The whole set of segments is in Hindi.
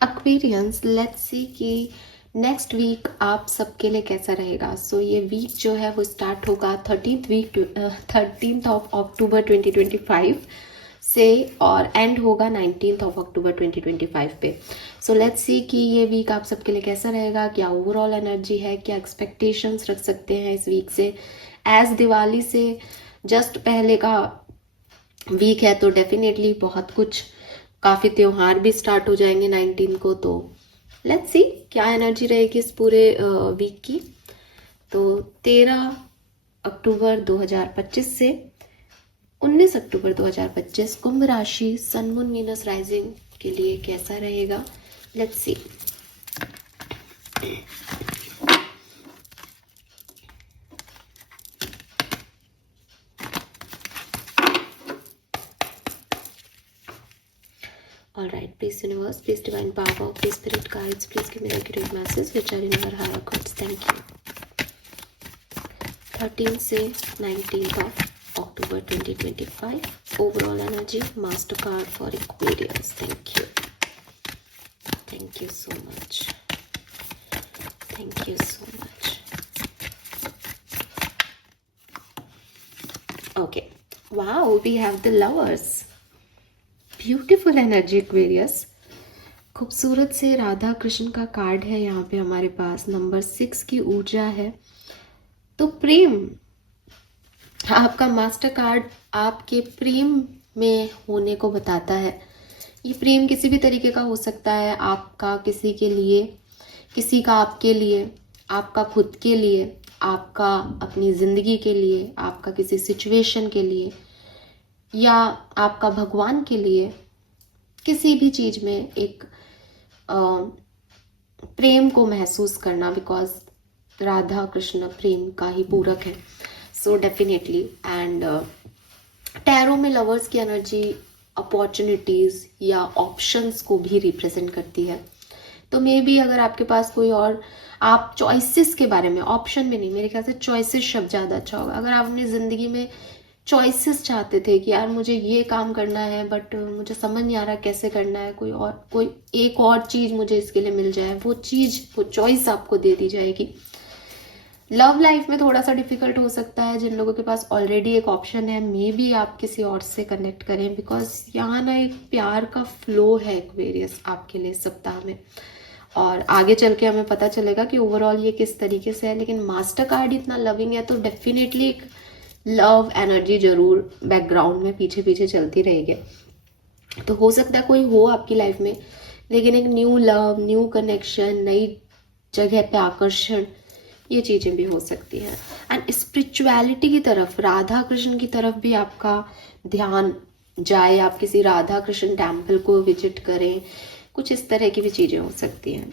एक्वेरियंस, लेट्स सी कि नेक्स्ट वीक आप सबके लिए कैसा रहेगा। सो ये वीक जो है वो स्टार्ट होगा 13 ऑफ अक्टूबर 2025 से और एंड होगा 19 ऑफ अक्टूबर 2025 पे। सो लेट्स सी कि ये वीक आप सबके लिए कैसा रहेगा, क्या ओवरऑल एनर्जी है, क्या एक्सपेक्टेशंस रख सकते हैं इस वीक से। एज दिवाली से जस्ट पहले का वीक है तो डेफिनेटली बहुत कुछ, काफ़ी त्योहार भी स्टार्ट हो जाएंगे 19 को। तो लेट्स सी क्या एनर्जी रहेगी इस पूरे वीक की। तो 13 अक्टूबर 2025 से 19 अक्टूबर 2025 कुंभ राशि सन मून वीनस राइजिंग के लिए कैसा रहेगा, let's see. Alright, please universe, please divine power, please spirit guides, please give me the accurate message which are in your higher codes. Thank you. 13 से 19th of October 2025 overall energy, master card for Aquarius. Thank you. Thank you so much. Thank you so much. Okay. Wow, we have the lovers. Beautiful energy Aquarius, खूबसूरत से राधा कृष्ण का कार्ड है यहाँ पे हमारे पास। नंबर 6 की ऊर्जा है। तो प्रेम, आपका मास्टर कार्ड आपके प्रेम में होने को बताता है। ये प्रेम किसी भी तरीके का हो सकता है, आपका किसी के लिए, किसी का आपके लिए, आपका खुद के लिए, आपका अपनी ज़िंदगी के लिए, आपका किसी सिचुएशन के लिए, या आपका भगवान के लिए। किसी भी चीज में एक प्रेम को महसूस करना, बिकॉज राधा कृष्ण प्रेम का ही पूरक है। सो डेफिनेटली एंड टैरो में लवर्स की एनर्जी अपॉर्चुनिटीज या ऑप्शंस को भी रिप्रेजेंट करती है। तो मे बी अगर आपके पास कोई और, आप चॉइसेस के बारे में, ऑप्शन में नहीं, मेरे ख्याल से चॉइसेस शब्द ज़्यादा अच्छा होगा। अगर आप अपनी ज़िंदगी में चॉइसेस चाहते थे कि यार मुझे ये काम करना है बट मुझे समझ नहीं आ रहा कैसे करना है, कोई एक और चीज़ मुझे इसके लिए मिल जाए, वो चीज़, वो चॉइस आपको दे दी जाएगी। लव लाइफ में थोड़ा सा डिफिकल्ट हो सकता है। जिन लोगों के पास ऑलरेडी एक ऑप्शन है, मे बी आप किसी और से कनेक्ट करें, बिकॉज यहाँ ना एक प्यार का फ्लो है एक्वेरियस आपके लिए सप्ताह में। और आगे चल के हमें पता चलेगा कि ओवरऑल ये किस तरीके से है। लेकिन मास्टर कार्ड इतना लविंग है तो डेफिनेटली एक लव एनर्जी जरूर बैकग्राउंड में पीछे पीछे चलती रहेगी। तो हो सकता है कोई हो आपकी लाइफ में, लेकिन एक न्यू लव, न्यू कनेक्शन, नई जगह पे आकर्षण, ये चीज़ें भी हो सकती हैं। एंड स्पिरिचुअलिटी की तरफ, राधा कृष्ण की तरफ भी आपका ध्यान जाए, आप किसी राधा कृष्ण टेम्पल को विजिट करें, कुछ इस तरह की भी चीज़ें हो सकती हैं।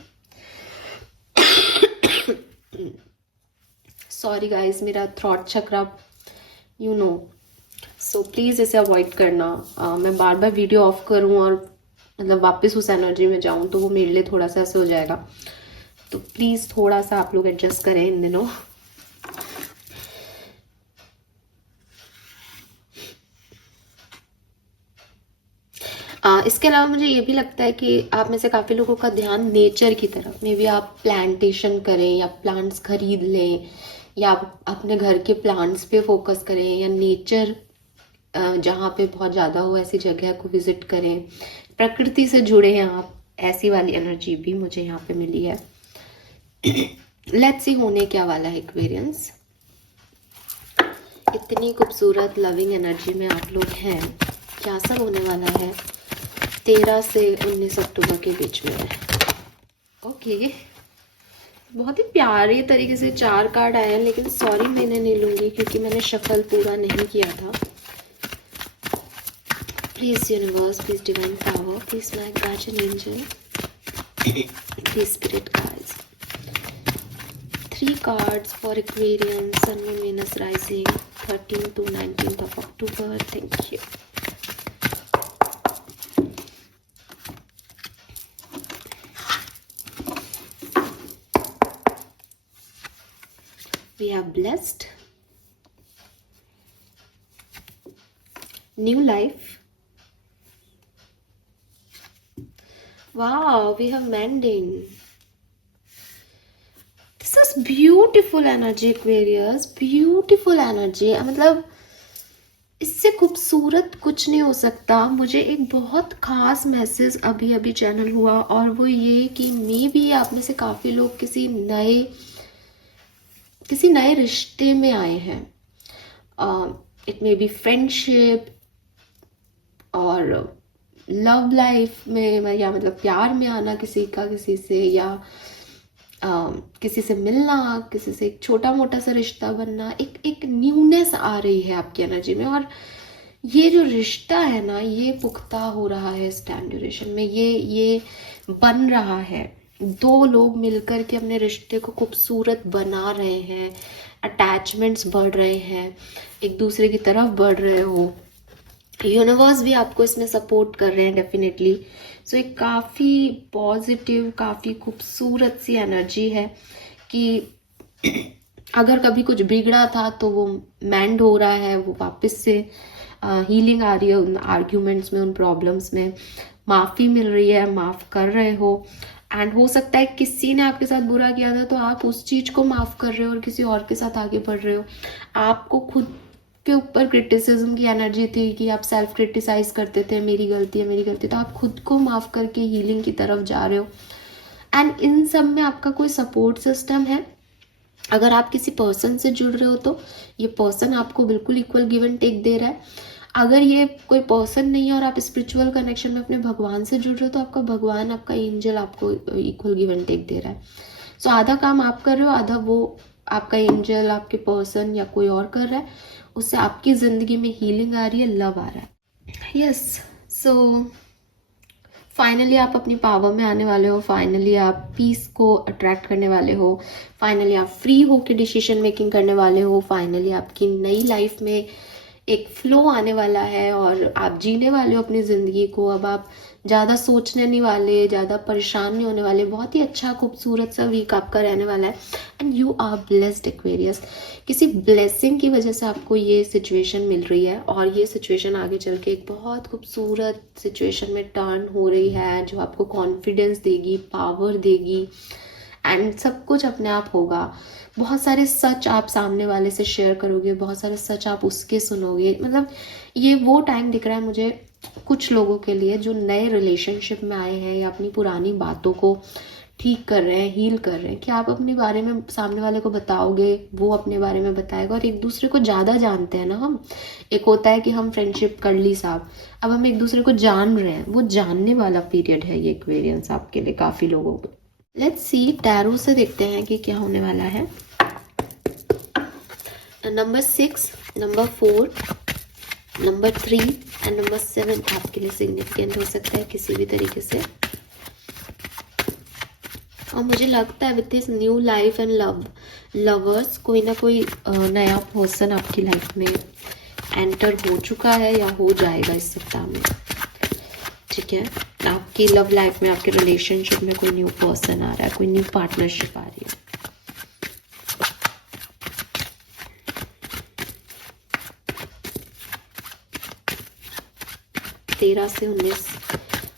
सॉरी गाइस, मेरा throat chakra you know, so please इसे अवॉइड करना। मैं बार बार वीडियो ऑफ करूं और मतलब वापस उस एनर्जी में जाऊं तो वो मेरे लिए थोड़ा सा ऐसे हो जाएगा। तो प्लीज़ थोड़ा सा आप लोग एडजस्ट करें इन दिनों। इसके अलावा मुझे ये भी लगता है कि आप में से काफ़ी लोगों का ध्यान नेचर की तरफ, मे बी आप प्लांटेशन करें या प्लांट्स खरीद लें, या आप अपने घर के प्लांट्स पे फोकस करें, या नेचर जहाँ पे बहुत ज़्यादा हो ऐसी जगह को विजिट करें, प्रकृति से जुड़े हैं आप, ऐसी वाली एनर्जी भी मुझे यहाँ पे मिली है। लेट्स सी होने क्या वाला है एक्वेरियंस। इतनी खूबसूरत लविंग एनर्जी में आप लोग हैं, क्या सब होने वाला है 13 से 19 अक्टूबर के बीच में। ओके, बहुत ही प्यारे तरीके से 4 कार्ड आए हैं, लेकिन सॉरी मैंने नहीं लूंगी क्योंकि मैंने शफल पूरा नहीं किया था। Please universe, please divine power, please my guardian angel, please spirit guides. 3 cards for Aquarius, Sun, Moon, Venus rising 13 to 19th of October. Thank you. We have blessed, new life, Wow, we have mending. This is beautiful energy, Aquarius. Beautiful energy. मतलब इससे खूबसूरत कुछ नहीं हो सकता. मुझे एक बहुत खास मैसेज अभी अभी चैनल हुआ, और वो ये कि मे बी आप में से काफ़ी लोग किसी नए रिश्ते में आए हैं. इट मे बी फ्रेंडशिप और लव लाइफ में, या मतलब प्यार में आना किसी से, या किसी से मिलना, किसी से एक छोटा मोटा सा रिश्ता बनना. एक न्यूनेस आ रही है आपकी एनर्जी में, और ये जो रिश्ता है ना, ये पुख्ता हो रहा है इस टाइम ड्यूरेशन में. ये बन रहा है. 2 लोग मिलकर के अपने रिश्ते को खूबसूरत बना रहे हैं. अटैचमेंट्स बढ़ रहे हैं, एक दूसरे की तरफ बढ़ रहे हो. यूनिवर्स भी आपको इसमें सपोर्ट कर रहे हैं डेफिनेटली. सो एक काफ़ी पॉजिटिव, काफ़ी खूबसूरत सी एनर्जी है कि अगर कभी कुछ बिगड़ा था तो वो मैंड हो रहा है, वो वापस से हीलिंग आ रही है उन आर्ग्यूमेंट्स में, उन प्रॉब्लम्स में. माफ़ी मिल रही है, माफ़ कर रहे हो. एंड हो सकता है किसी ने आपके साथ बुरा किया था तो आप उस चीज़ को माफ़ कर रहे हो और किसी और के साथ आगे बढ़ रहे हो. आपको खुद के ऊपर क्रिटिसिज्म की एनर्जी थी कि आप सेल्फ क्रिटिसाइज करते थे, मेरी गलती है मेरी गलती, तो आप खुद को माफ़ करके हीलिंग की तरफ जा रहे हो. एंड इन सब में आपका कोई सपोर्ट सिस्टम है. अगर आप किसी पर्सन से जुड़ रहे हो तो ये पर्सन आपको बिल्कुल इक्वल गिव एंड टेक दे रहा है. अगर ये कोई पर्सन नहीं है और आप स्पिरिचुअल कनेक्शन में अपने भगवान से जुड़ रहे हो तो आपका भगवान, आपका एंजल आपको इक्वल गिव एंड टेक दे रहा है. सो आधा काम आप कर रहे हो, आधा वो आपका एंजल, आपके पर्सन या कोई और कर रहा है. उससे आपकी ज़िंदगी में हीलिंग आ रही है, लव आ रहा है. यस, सो फाइनली आप अपनी पावर में आने वाले हो. फाइनली आप पीस को अट्रैक्ट करने वाले हो. फाइनली आप फ्री होकर डिसीजन मेकिंग करने वाले हो. फाइनली आपकी नई लाइफ में एक फ्लो आने वाला है और आप जीने वाले हो अपनी ज़िंदगी को. अब आप ज़्यादा सोचने नहीं वाले, ज़्यादा परेशान नहीं होने वाले. बहुत ही अच्छा खूबसूरत सा वीक आपका रहने वाला है. And you are blessed Aquarius. किसी ब्लेसिंग की वजह से आपको ये सिचुएशन मिल रही है, और ये सिचुएशन आगे चल के एक बहुत खूबसूरत सिचुएशन में टर्न हो रही है, जो आपको कॉन्फिडेंस देगी, पावर देगी, एंड सब कुछ अपने आप होगा. बहुत सारे सच आप सामने वाले से शेयर करोगे, बहुत सारे सच आप उसके सुनोगे. मतलब ये वो टाइम दिख रहा है मुझे कुछ लोगों के लिए जो नए रिलेशनशिप में आए हैं या अपनी पुरानी बातों को ठीक कर रहे हैं, हील कर रहे हैं, कि आप अपने बारे में सामने वाले को बताओगे, वो अपने बारे में बताएगा, और एक दूसरे को ज़्यादा जानते हैं ना हम. एक होता है कि हम फ्रेंडशिप कर ली साहब, अब हम एक दूसरे को जान रहे हैं. वो जानने वाला पीरियड है ये एक्वेरियंस आपके लिए काफ़ी लोगों को. लेट्स सी, टैरो से देखते हैं कि क्या होने वाला है. Number 6, number 4, number 3 and number 7 आपके लिए सिग्निफिकेंट हो सकता है किसी भी तरीके से. और मुझे लगता है with this new life and lovers, कोई ना कोई नया पर्सन आपकी लाइफ में एंटर हो चुका है या हो जाएगा इस सप्ताह में. ठीक है, आपकी लव लाइफ में, आपके रिलेशनशिप में कोई न्यू पर्सन आ रहा है, कोई न्यू पार्टनरशिप आ रही है. तेरह से 19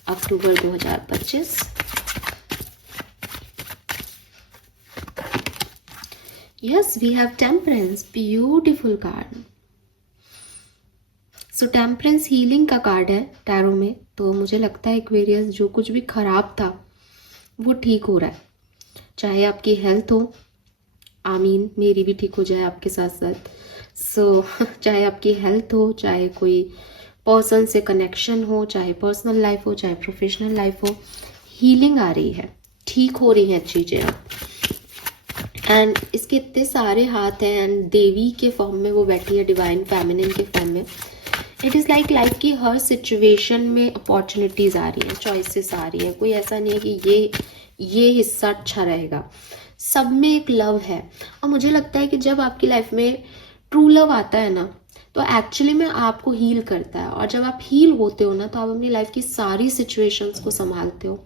अक्टूबर 2025. Yes, we have Temperance, beautiful card. So temperance healing का कार्ड है टैरो में. तो मुझे लगता है एक्वेरियस, जो कुछ भी खराब था वो ठीक हो रहा है. चाहे आपकी हेल्थ हो, आमीन, मेरी भी ठीक हो जाए आपके साथ साथ. सो चाहे आपकी हेल्थ हो, चाहे कोई पर्सन से कनेक्शन हो, चाहे पर्सनल लाइफ हो, चाहे प्रोफेशनल लाइफ हो, हीलिंग आ रही है, ठीक हो रही हैं चीज़ें. एंड इसके इतने सारे हाथ हैं, एंड देवी के फॉर्म में वो बैठी है, डिवाइन फेमिनिन के फॉर्म में. इट इज़ लाइक की हर सिचुएशन में अपॉर्चुनिटीज़ आ रही हैं, चॉइसेस आ रही हैं. कोई ऐसा नहीं है कि ये हिस्सा अच्छा रहेगा. सब में एक लव है. और मुझे लगता है कि जब आपकी लाइफ में ट्रू लव आता है ना, तो एक्चुअली में आपको हील करता है. और जब आप हील होते हो ना, तो आप अपनी लाइफ की सारी सिचुएशंस को संभालते हो.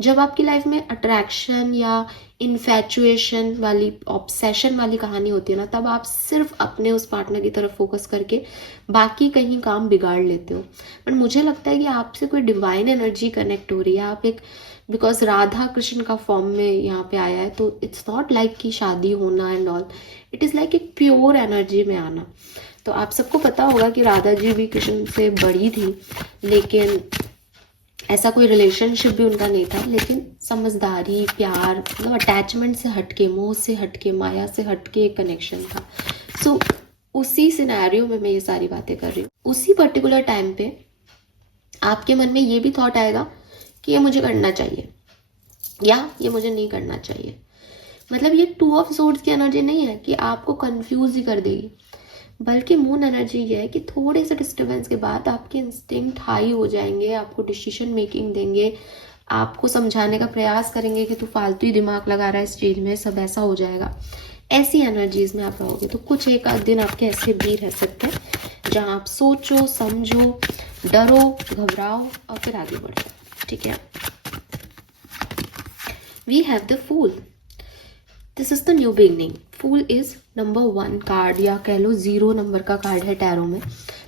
जब आपकी लाइफ में अट्रैक्शन या इन्फैचुएशन वाली, ऑब्सेशन वाली कहानी होती है ना, तब आप सिर्फ अपने उस पार्टनर की तरफ फोकस करके बाकी कहीं काम बिगाड़ लेते हो। बट मुझे लगता है कि आपसे कोई डिवाइन एनर्जी कनेक्ट हो रही है, आप एक, बिकॉज राधा कृष्ण का फॉर्म में यहाँ पे आया है, तो इट्स नॉट लाइक कि शादी होना and all, it is like एक प्योर एनर्जी में आना। तो आप सबको पता होगा कि राधा जी भी कृष्ण से बड़ी थी, लेकिन ऐसा कोई रिलेशनशिप भी उनका नहीं था, लेकिन समझदारी, प्यार, मतलब अटैचमेंट से हटके, मोह से हटके, माया से हटके एक कनेक्शन था। सो उसी सिनेरियो में मैं ये सारी बातें कर रही हूँ। उसी पर्टिकुलर टाइम पे आपके मन में ये भी थॉट आएगा कि ये मुझे करना चाहिए या ये मुझे नहीं करना चाहिए। मतलब ये 2 ऑफ सोर्ड्स की एनर्जी नहीं है कि आपको कंफ्यूज ही कर देगी, बल्कि मून एनर्जी ये है कि थोड़े से डिस्टर्बेंस के बाद आपके इंस्टिंक्ट हाई हो जाएंगे, आपको डिसीजन मेकिंग देंगे, आपको समझाने का प्रयास करेंगे कि तू फालतू ही दिमाग लगा रहा है इस चीज़ में, सब ऐसा हो जाएगा। ऐसी एनर्जीज में आप रहोगे। तो कुछ एक आध दिन आपके ऐसे भी रह सकते हैं जहाँ आप सोचो, समझो, डरो, घबराओ और फिर आगे बढ़ो। ठीक है। We have the fool. This is the new beginning. Fool is number 1 card, या कह लो 0 नंबर का कार्ड है टैरो में।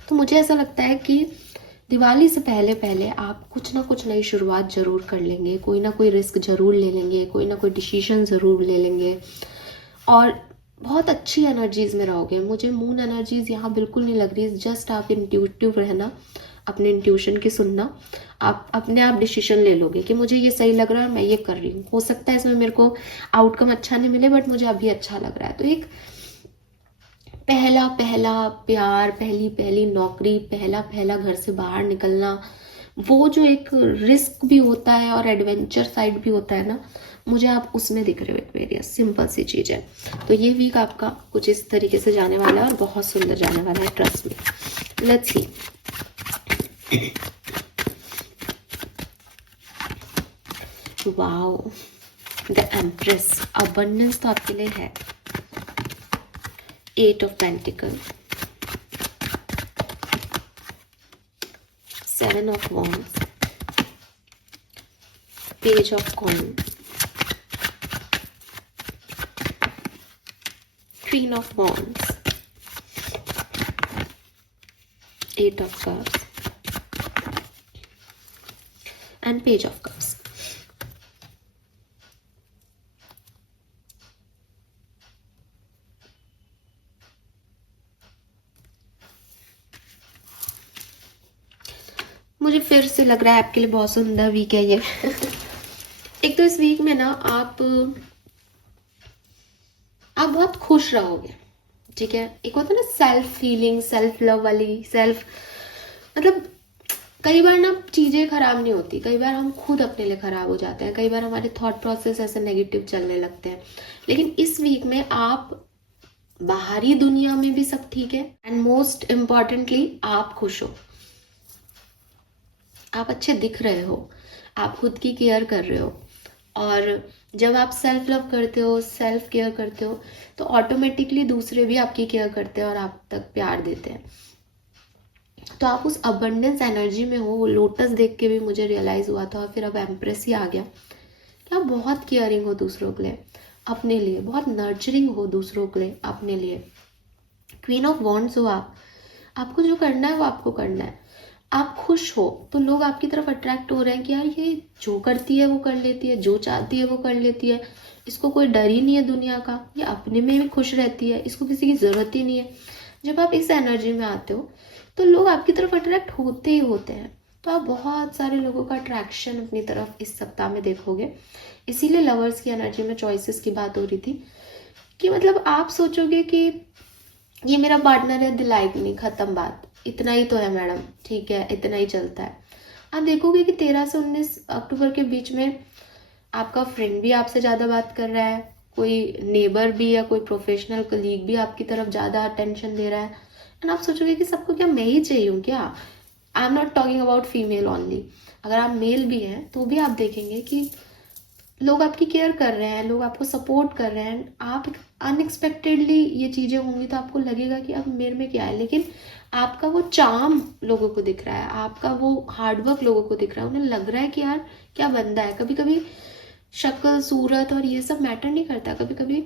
तो मुझे ऐसा लगता है कि दिवाली से पहले पहले आप कुछ ना कुछ नई शुरुआत जरूर कर लेंगे, कोई ना कोई रिस्क जरूर ले लेंगे, कोई ना कोई डिसीजन जरूर ले लेंगे और बहुत अच्छी एनर्जीज में रहोगे। मुझे मून एनर्जीज यहाँ बिल्कुल नहीं लग रही। जस्ट आप इंट्यूटिव रहना, अपने इंट्यूशन की सुनना, आप अपने आप डिसीजन ले लोगे कि मुझे ये सही लग रहा है और मैं ये कर रही हूँ। हो सकता है इसमें मेरे को आउटकम अच्छा नहीं मिले, बट मुझे अभी अच्छा लग रहा है। तो एक पहला पहला प्यार, पहली पहली नौकरी, पहला पहला घर से बाहर निकलना, वो जो एक रिस्क भी होता है और एडवेंचर साइड भी होता है ना, मुझे आप उसमें दिख रहे हो। एक्वेरियस सिंपल सी चीज है। तो ये वीक आपका कुछ इस तरीके से जाने वाला है और बहुत सुंदर जाने वाला है, trust me. Let's see. Wow, the empress. Abundance तो आपके लिए है। 8 of Pentacles, 7 of Wands, Page of Coins, Queen of Wands, 8 of Cups and Page of Cups. मुझे फिर से लग रहा है आपके लिए बहुत सुंदर वीक है ये। एक तो इस वीक में ना आप बहुत खुश रहोगे। ठीक है। एक होता है ना सेल्फ फीलिंग, सेल्फ लव वाली, सेल्फ, मतलब कई बार ना चीजें खराब नहीं होती, कई बार हम खुद अपने लिए खराब हो जाते हैं, कई बार हमारे थॉट प्रोसेस ऐसे नेगेटिव चलने लगते हैं। लेकिन इस वीक में आप बाहरी दुनिया में भी सब ठीक है एंड मोस्ट इम्पॉर्टेंटली आप खुश हो, आप अच्छे दिख रहे हो, आप खुद की केयर कर रहे हो। और जब आप सेल्फ लव करते हो, सेल्फ केयर करते हो, तो ऑटोमेटिकली दूसरे भी आपकी केयर करते हैं और आप तक प्यार देते हैं। तो आप उस अबंडेंस एनर्जी में हो। वो लोटस देख के भी मुझे रियलाइज हुआ था और फिर अब एम्प्रेस ही आ गया कि आप बहुत केयरिंग हो दूसरों के लिए, अपने लिए बहुत नर्चरिंग हो दूसरों के लिए, अपने लिए। क्वीन ऑफ वॉन्ड्स हो आप। आपको जो करना है वो आपको करना है। आप खुश हो तो लोग आपकी तरफ अट्रैक्ट हो रहे हैं कि यार ये जो करती है वो कर लेती है, जो चाहती है वो कर लेती है, इसको कोई डर ही नहीं है दुनिया का, ये अपने में भी खुश रहती है, इसको किसी की ज़रूरत ही नहीं है। जब आप इस एनर्जी में आते हो तो लोग आपकी तरफ अट्रैक्ट होते ही होते हैं। तो आप बहुत सारे लोगों का अट्रैक्शन अपनी तरफ इस सप्ताह में देखोगे। इसीलिए लवर्स की एनर्जी में चॉइसेस की बात हो रही थी कि मतलब आप सोचोगे कि ये मेरा पार्टनर है, दिलाएगी नहीं, खत्म बात, इतना ही तो है मैडम, ठीक है, इतना ही चलता है। आप देखोगे कि 13 से 19 अक्टूबर के बीच में आपका फ्रेंड भी आपसे ज़्यादा बात कर रहा है, कोई नेबर भी या कोई प्रोफेशनल कलीग भी आपकी तरफ ज़्यादा अटेंशन दे रहा है। एंड आप सोचोगे कि सबको क्या मैं ही चाहिए हूँ क्या। I am not talking about female only, अगर आप मेल भी हैं तो भी आप देखेंगे कि लोग आपकी केयर कर रहे हैं, लोग आपको सपोर्ट कर रहे हैं। आप अनएक्सपेक्टेडली ये चीज़ें होंगी तो आपको लगेगा कि अब मेरे में क्या है, लेकिन आपका वो चार्म लोगों को दिख रहा है, आपका वो हार्डवर्क लोगों को दिख रहा है, उन्हें लग रहा है कि यार क्या बंदा है। कभी कभी शक्ल सूरत और ये सब मैटर नहीं करता, कभी कभी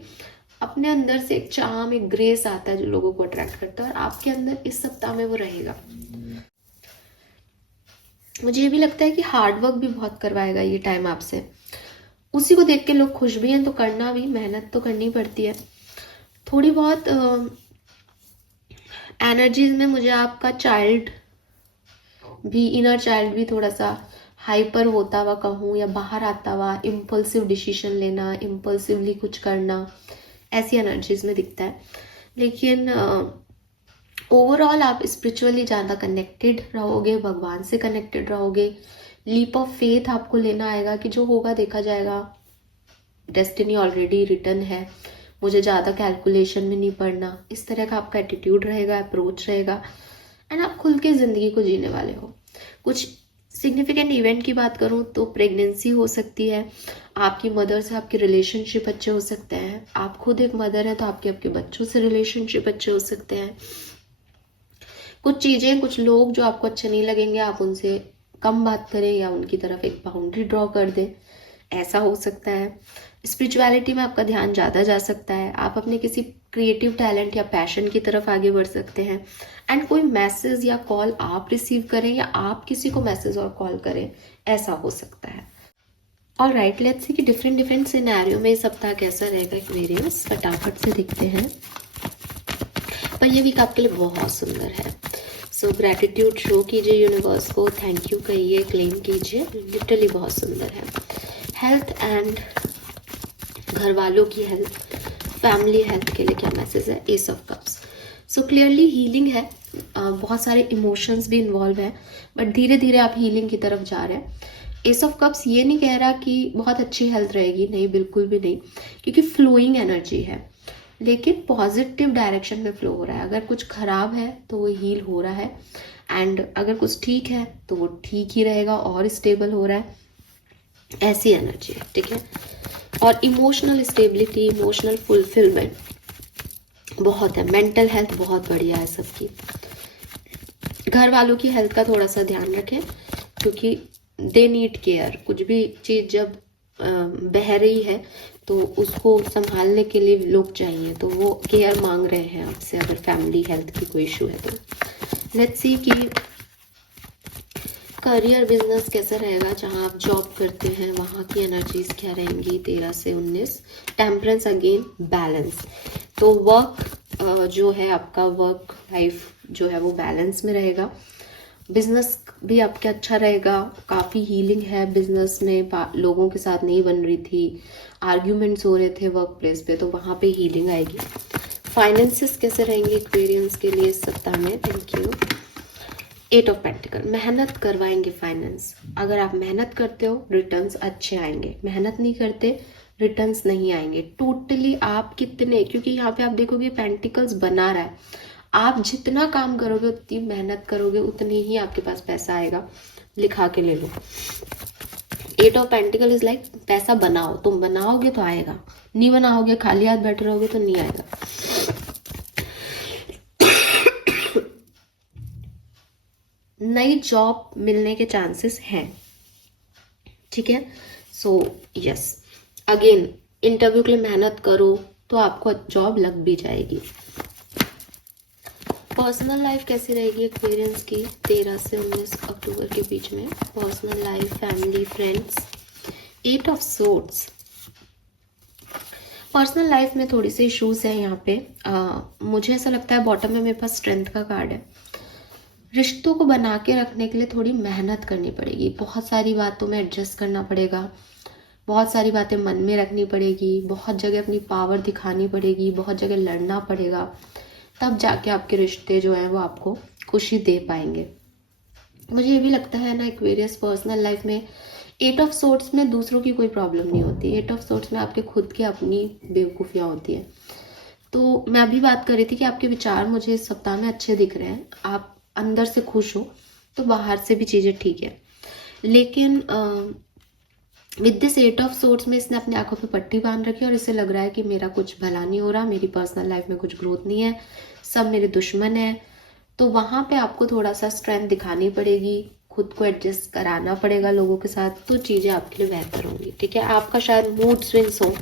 अपने अंदर से एक चार्म, एक ग्रेस आता है जो लोगों को अट्रैक्ट करता है, और आपके अंदर इस सप्ताह में वो रहेगा। मुझे ये भी लगता है कि हार्डवर्क भी बहुत करवाएगा ये टाइम आपसे, उसी को देख के लोग खुश भी हैं, तो करना भी, मेहनत तो करनी पड़ती है। थोड़ी बहुत एनर्जीज में मुझे आपका चाइल्ड भी, इनर चाइल्ड भी थोड़ा सा हाइपर होता हुआ कहूँ, या बाहर आता हुआ, इम्पल्सिव डिसीजन लेना, इम्पल्सिवली कुछ करना, ऐसी एनर्जीज में दिखता है। लेकिन ओवरऑल आप स्पिरिचुअली ज़्यादा कनेक्टेड रहोगे, भगवान से कनेक्टेड रहोगे। लीप ऑफ फेथ आपको लेना आएगा कि जो होगा देखा जाएगा, डेस्टिनी ऑलरेडी रिटन है, मुझे ज़्यादा कैलकुलेशन में नहीं पड़ना, इस तरह का आपका एटीट्यूड रहेगा, अप्रोच रहेगा, एंड आप खुल के ज़िंदगी को जीने वाले हो। कुछ सिग्निफिकेंट इवेंट की बात करूँ तो प्रेगनेंसी हो सकती है, आपकी मदर से आपके रिलेशनशिप अच्छे हो सकते हैं, आप खुद एक मदर हैं तो आपके बच्चों से रिलेशनशिप अच्छे हो सकते हैं। कुछ चीज़ें, कुछ लोग जो आपको अच्छे नहीं लगेंगे, आप उनसे कम बात करें या उनकी तरफ एक बाउंड्री ड्रॉ कर दें, ऐसा हो सकता है। स्पिरिचुअलिटी में आपका ध्यान ज़्यादा जा सकता है, आप अपने किसी क्रिएटिव टैलेंट या पैशन की तरफ आगे बढ़ सकते हैं। एंड कोई मैसेज या कॉल आप रिसीव करें या आप किसी को मैसेज और कॉल करें, ऐसा हो सकता है। ऑलराइट, लेट्स सी कि डिफरेंट सिनेरियो में इस सप्ताह कैसा रहेगा एक्वेरियस, फटाफट से देखते हैं। पर ये वीक आपके लिए बहुत सुंदर है। सो ग्रैटिट्यूड शो कीजिए यूनिवर्स को, थैंक यू कहिए, क्लेम कीजिए, लिटरली बहुत सुंदर है। हेल्थ एंड घर वालों की हेल्थ, फैमिली हेल्थ के लिए क्या मैसेज है? S of cups. So clearly healing है, बहुत सारे इमोशंस भी इन्वॉल्व हैं, बट धीरे धीरे आप हीलिंग की तरफ जा रहे हैं। एस ऑफ कप्स ये नहीं कह रहा कि बहुत अच्छी हेल्थ रहेगी, नहीं, बिल्कुल भी नहीं, क्योंकि फ्लोइंग एनर्जी है, लेकिन पॉजिटिव डायरेक्शन में फ्लो हो रहा है। अगर कुछ खराब है तो वो हील हो रहा है, एंड अगर कुछ ठीक है तो वो ठीक ही रहेगा और स्टेबल हो रहा है, ऐसी एनर्जी है, ठीक है। और इमोशनल स्टेबिलिटी, इमोशनल फुलफिलमेंट बहुत है, मेंटल हेल्थ बहुत बढ़िया है सबकी। घर वालों की हेल्थ का थोड़ा सा ध्यान रखें, क्योंकि दे नीड केयर। कुछ भी चीज़ जब बह रही है तो उसको संभालने के लिए लोग चाहिए, तो वो केयर मांग रहे हैं आपसे, अगर फैमिली हेल्थ की कोई इशू है तो। लेट्स सी कि करियर बिजनेस कैसा रहेगा, जहां आप जॉब करते हैं वहां की एनर्जीज क्या रहेंगी 13 से 19। टेम्परेंस, अगेन बैलेंस, तो वर्क जो है आपका, वर्क लाइफ जो है वो बैलेंस में रहेगा। बिजनेस भी आपका अच्छा रहेगा, काफ़ी हीलिंग है बिजनेस में, लोगों के साथ नहीं बन रही थी, आर्ग्यूमेंट्स हो रहे थे वर्क प्लेस पे, तो वहाँ पे हीलिंग आएगी। फाइनेंसेस कैसे रहेंगे एक्वेरियंस के लिए इस सप्ताह में? Thank you. 8 ऑफ पेंटिकल, मेहनत करवाएंगे फाइनेंस। अगर आप मेहनत करते हो रिटर्न्स अच्छे आएंगे, मेहनत नहीं करते रिटर्न्स नहीं आएंगे। टोटली आप कितने, क्योंकि यहाँ पे आप देखोगे पेंटिकल्स बना रहा है, आप जितना काम करोगे, उतनी मेहनत करोगे, उतनी ही आपके पास पैसा आएगा। लिखा के ले लो। 8 ऑफ पेंटिकल इज लाइक पैसा बनाओ, तुम बनाओगे तो आएगा, नहीं बनाओगे खाली हाथ बैठे रहोगे तो नहीं आएगा। नई जॉब मिलने के चांसेस हैं, ठीक है। सो यस, अगेन इंटरव्यू के लिए मेहनत करो तो आपको जॉब लग भी जाएगी। पर्सनल लाइफ कैसी रहेगी एक्वेरियंस की 13 से 19 अक्टूबर के बीच में? Personal life, family, friends, 8 of swords. Personal life में थोड़ी सी इश्यूज है यहाँ पे। मुझे ऐसा लगता है बॉटम में मेरे पास स्ट्रेंथ का कार्ड है। रिश्तों को बना के रखने के लिए थोड़ी मेहनत करनी पड़ेगी, बहुत सारी बातों में एडजस्ट करना पड़ेगा, बहुत सारी बातें मन में रखनी पड़ेगी, बहुत जगह अपनी पावर दिखानी पड़ेगी, बहुत जगह लड़ना पड़ेगा, तब जाके आपके रिश्ते जो हैं वो आपको खुशी दे पाएंगे। मुझे ये भी लगता है ना एक्वेरियस, पर्सनल लाइफ में 8 ऑफ सोर्ड्स में दूसरों की कोई प्रॉब्लम नहीं होती, 8 ऑफ सोर्ड्स में आपके खुद की अपनी बेवकूफ़ियाँ होती हैं। तो मैं अभी बात कर रही थी कि आपके विचार मुझे इस सप्ताह में अच्छे दिख रहे हैं, आप अंदर से खुश हो तो बाहर से भी चीज़ें ठीक है। लेकिन विद दिस 8 ऑफ सोर्ड्स में इसने अपनी आंखों पे पट्टी बांध रखी और इसे लग रहा है कि मेरा कुछ भला नहीं हो रहा, मेरी पर्सनल लाइफ में कुछ ग्रोथ नहीं है, सब मेरे दुश्मन है, तो वहाँ पे आपको थोड़ा सा स्ट्रेंथ दिखानी पड़ेगी, खुद को एडजस्ट कराना पड़ेगा लोगों के साथ, तो चीज़ें आपके लिए बेहतर होंगी। ठीक है, आपका शायद मूड स्विंग्स हो,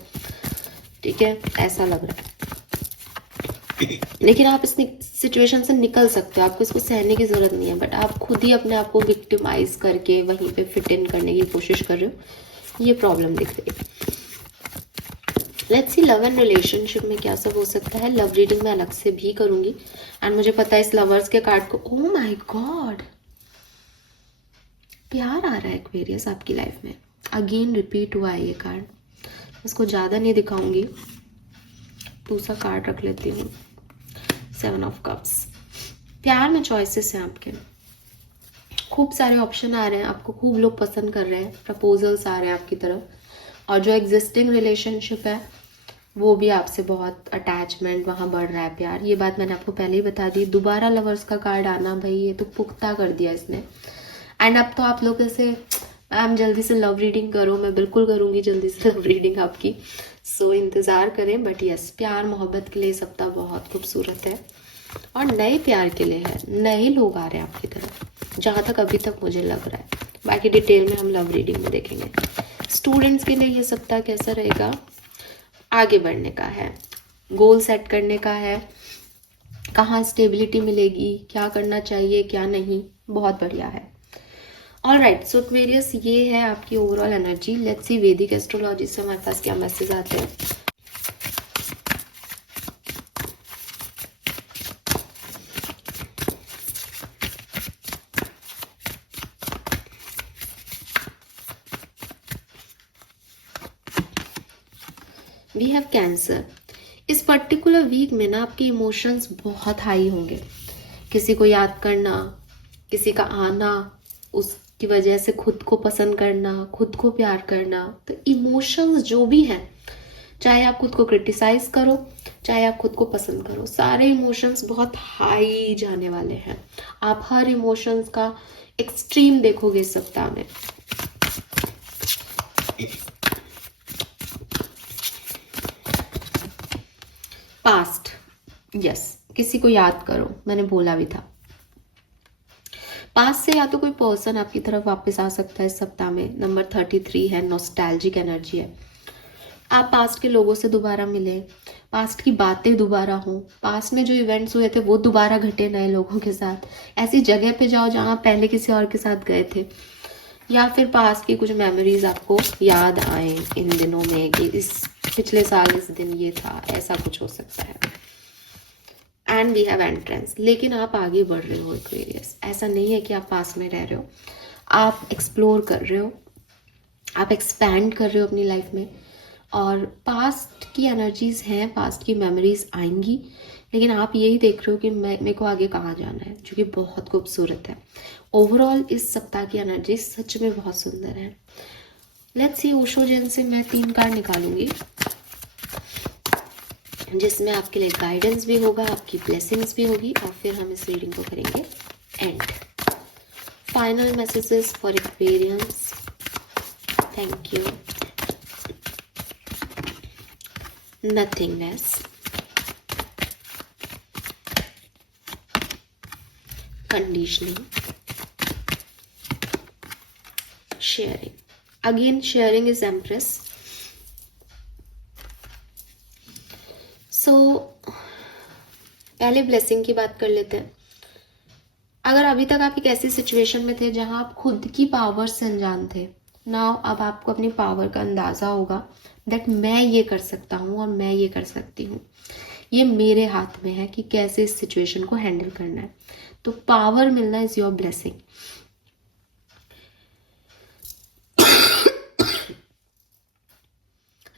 ठीक है, ऐसा लग रहा है, लेकिन आप इस सिचुएशन से निकल सकते हो, आपको इसको सहने की जरूरत नहीं है, बट आप खुद ही अपने आप को विक्टिमाइज करके वहीं पे फिट इन करने की कोशिश कर रहे हो, ये प्रॉब्लम दिख रही है। Let's see love and relationship में क्या सब हो सकता है। लव रीडिंग मैं अलग से भी करूंगी, एंड मुझे पता है इस लवर्स के कार्ड को, ओह माय गॉड, प्यार आ रहा है एक्वेरियस आपकी लाइफ में। अगेन रिपीट हुआ है ये कार्ड, इसको ज़्यादा नहीं दिखाऊंगी, दूसरा कार्ड रख लेती हूँ। 7 ऑफ कप्स। प्यार में चॉइसेस हैं आपके, खूब सारे ऑप्शन आ रहे हैं, आपको खूब लोग पसंद कर रहे हैं, प्रपोजल्स आ रहे हैं आपकी तरफ, और जो एग्जिस्टिंग रिलेशनशिप है वो भी आपसे बहुत अटैचमेंट वहाँ बढ़ रहा है, प्यार, ये बात मैंने आपको पहले ही बता दी। दोबारा लवर्स का कार्ड आना, भाई ये तो पुख्ता कर दिया इसने। एंड अब तो आप लोग ऐसे, मैम जल्दी से लव रीडिंग करो, मैं बिल्कुल करूँगी जल्दी से लव रीडिंग आपकी, सो इंतज़ार करें। बट यस, प्यार मोहब्बत के लिए सप्ताह बहुत खूबसूरत है, और नए प्यार के लिए है, नए लोग आ रहे हैं आपकी तरफ, जहाँ तक अभी तक मुझे लग रहा है, बाकी डिटेल में हम लव रीडिंग में देखेंगे। स्टूडेंट्स के लिए ये सप्ताह कैसा रहेगा, आगे बढ़ने का है, गोल सेट करने का है, कहाँ स्टेबिलिटी मिलेगी, क्या करना चाहिए क्या नहीं, बहुत बढ़िया है। ऑलराइट, सो एक्वेरियस ये है आपकी ओवरऑल एनर्जी। लेट्स सी वैदिक एस्ट्रोलॉजी से हमारे पास क्या मैसेज आते हैं। We have cancer. इस पर्टिकुलर वीक में ना आपके इमोशंस बहुत हाई होंगे, किसी को याद करना, किसी का आना, उसकी वजह से खुद को पसंद करना, खुद को प्यार करना, तो इमोशंस जो भी हैं, चाहे आप खुद को क्रिटिसाइज करो, चाहे आप खुद को पसंद करो, सारे इमोशंस बहुत हाई जाने वाले हैं। आप हर इमोशंस का एक्सट्रीम देखोगे इस सप्ताह में। पास्ट, यस, किसी को याद करो, मैंने बोला भी था। पास्ट से या तो कोई पर्सन आपकी तरफ वापस आ सकता है इस सप्ताह में। नंबर 33 है, नॉस्टैल्जिक एनर्जी है। आप पास्ट के लोगों से दोबारा मिले, पास्ट की बातें दोबारा हो, पास्ट में जो इवेंट्स हुए थे वो दोबारा घटे नए लोगों के साथ। ऐसी जगह पे जाओ जहाँ पहले किसी और के साथ गए थे, या फिर पास्ट की कुछ मेमोरीज आपको याद आए इन दिनों में कि इस पिछले साल इस दिन ये था, ऐसा कुछ हो सकता है। एंड वी हैव एंट्रेंस, लेकिन आप आगे बढ़ रहे हो एक्वेरियस, ऐसा नहीं है कि आप पास में रह रहे हो, आप एक्सप्लोर कर रहे हो, आप एक्सपैंड कर रहे हो अपनी लाइफ में, और पास्ट की एनर्जीज हैं, पास्ट की मेमोरीज आएंगी, लेकिन आप यही देख रहे हो कि मेरे को आगे कहाँ जाना है, जो कि बहुत खूबसूरत है। ओवरऑल इस सप्ताह की एनर्जी सच में बहुत सुंदर है। लेट्स सी, ओशो जैन से मैं 3 कार्ड निकालूंगी, जिसमें आपके लिए गाइडेंस भी होगा, आपकी ब्लेसिंग्स भी होगी, और फिर हम इस रीडिंग को करेंगे end. Final messages for Aquarians, thank you. Nothingness, conditioning, sharing. Again sharing is empress. So पहले ब्लेसिंग की बात कर लेते हैं। अगर अभी तक आप एक ऐसी सिचुएशन में थे जहां आप खुद की पावर से अनजान थे, नाउ अब आपको अपनी पावर का अंदाजा होगा दैट मैं ये कर सकता हूँ और मैं ये कर सकती हूँ, ये मेरे हाथ में है कि कैसे इस सिचुएशन को हैंडल करना है। तो पावर मिलना इज योर ब्लेसिंग।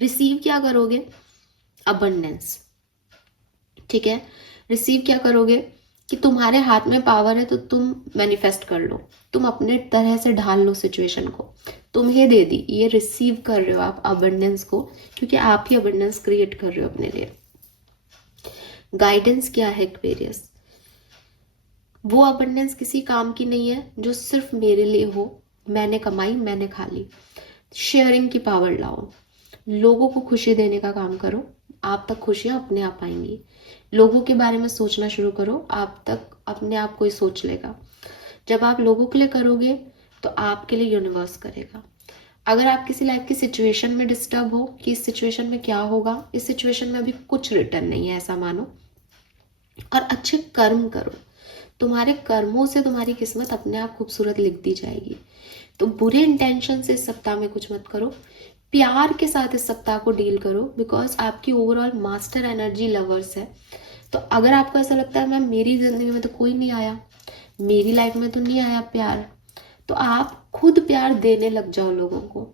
रिसीव क्या करोगे, अबंडेंस, ठीक है। रिसीव क्या करोगे कि तुम्हारे हाथ में पावर है तो तुम मैनिफेस्ट कर लो, तुम अपने तरह से ढाल लो सिचुएशन को, तुम्हें दे दी, ये रिसीव कर रहे हो आप अबंडेंस को, क्योंकि आप ही अबंडेंस क्रिएट कर रहे हो अपने लिए। गाइडेंस क्या है एक्वेरियस, वो अबंडेंस किसी काम की नहीं है जो सिर्फ मेरे लिए हो, मैंने कमाई मैंने खा ली। शेयरिंग की पावर लाओ, लोगों को खुशी देने का काम करो, आप तक खुशियां अपने आप आएंगी। लोगों के बारे में सोचना शुरू करो, आप तक अपने आप को ही सोच लेगा। जब आप लोगों के लिए करोगे तो आपके लिए यूनिवर्स करेगा। अगर आप किसी लाइफ की सिचुएशन में डिस्टर्ब हो कि इस सिचुएशन में क्या होगा, इस सिचुएशन में अभी कुछ रिटर्न नहीं है ऐसा मानो, और अच्छे कर्म करो, तुम्हारे कर्मों से तुम्हारी किस्मत अपने आप खूबसूरत लिख दी जाएगी। तो बुरे इंटेंशन से इस सप्ताह में कुछ मत करो, प्यार के साथ इस सप्ताह को डील करो, बिकॉज आपकी ओवरऑल मास्टर एनर्जी लवर्स है। तो अगर आपको ऐसा लगता है मैम मेरी जिंदगी में तो कोई नहीं आया, मेरी लाइफ में तो नहीं आया प्यार, तो आप खुद प्यार देने लग जाओ लोगों को।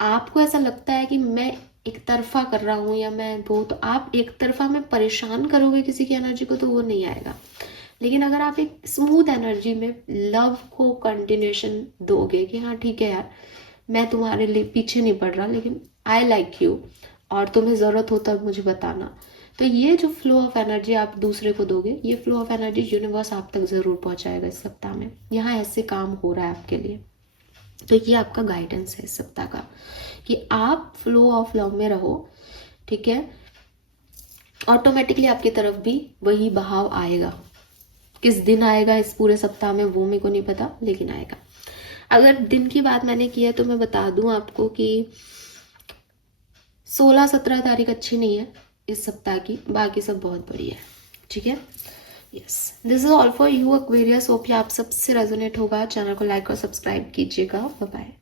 आपको ऐसा लगता है कि मैं एक तरफा कर रहा हूँ या मैं वो, तो आप एक तरफा में परेशान करोगे किसी की एनर्जी को तो वो नहीं आएगा। लेकिन अगर आप एक स्मूथ एनर्जी में लव को कंटिन्यूशन दोगे कि हाँ ठीक है यार, मैं तुम्हारे लिए पीछे नहीं पड़ रहा, लेकिन आई लाइक यू और तुम्हें ज़रूरत हो तब मुझे बताना, तो ये जो फ्लो ऑफ एनर्जी आप दूसरे को दोगे, ये फ्लो ऑफ एनर्जी यूनिवर्स आप तक ज़रूर पहुंचाएगा इस सप्ताह में। यहाँ ऐसे काम हो रहा है आपके लिए। तो ये आपका गाइडेंस है इस सप्ताह का कि आप फ्लो ऑफ लव में रहो, ठीक है। ऑटोमेटिकली आपकी तरफ भी वही बहाव आएगा। किस दिन आएगा इस पूरे सप्ताह में वो मेरे को नहीं पता, लेकिन आएगा। अगर दिन की बात मैंने की है तो मैं बता दूं आपको कि 16-17 तारीख अच्छी नहीं है इस सप्ताह की, बाकी सब बहुत बढ़िया है, ठीक है। Yes, this is all for you Aquarius. Hope कि आप सबसे रेजोनेट होगा। चैनल को लाइक और सब्सक्राइब कीजिएगा। Bye bye.